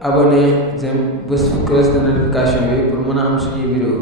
abonné j'aime bés cloche de notification bi pour mën a am suñuy vidéo.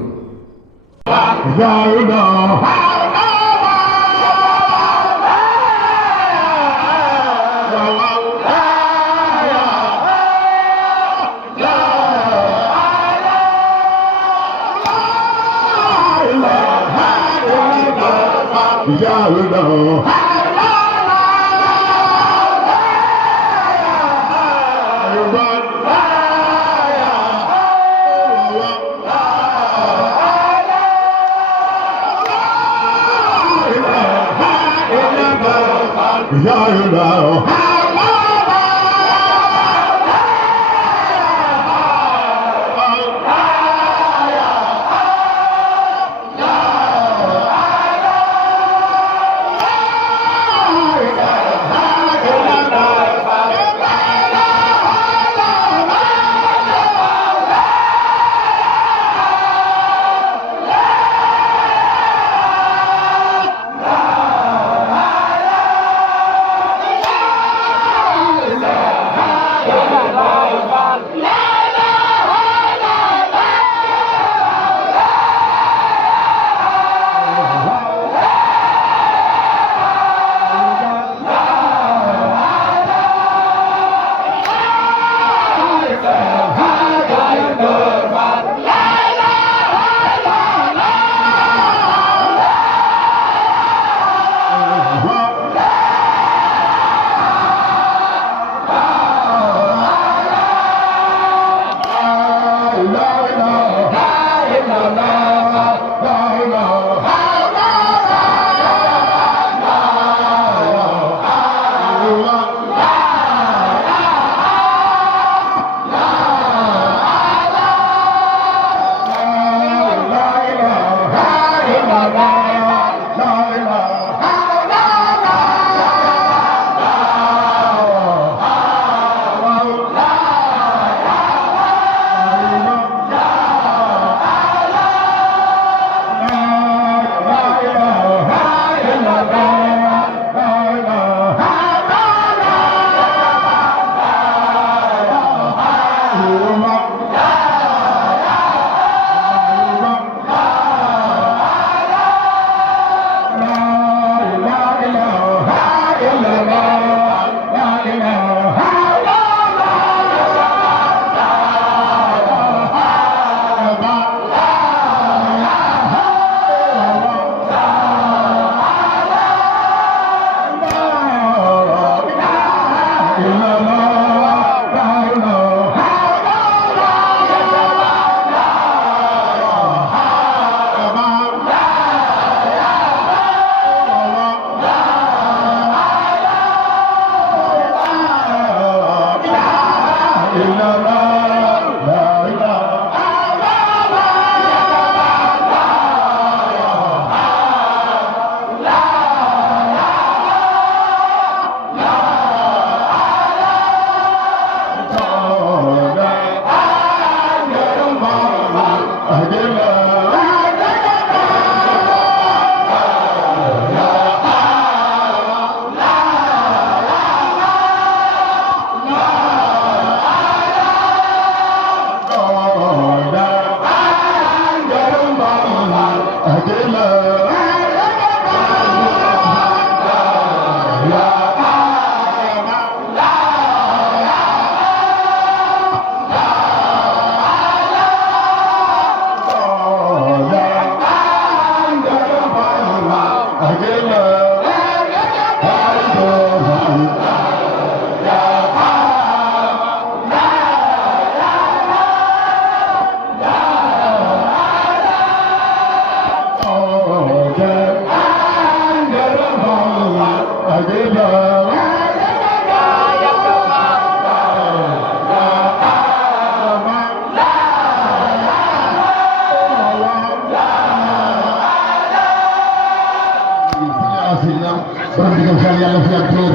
borom digal Fall yàlla fi yàgg tóor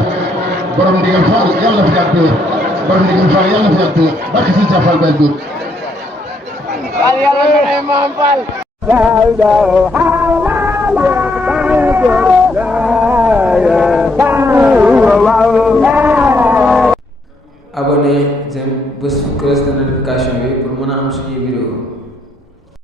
borom digal Fall yàlla fi yàgg tóor borom digal Fall yàlla fi yàgg tóor barke Sëñ Cheikh Fall Baye Góor. Fall yàlla na Maam Fall. abonné j'aime bés cloche de notification bi pour mën a am suñuy vidéo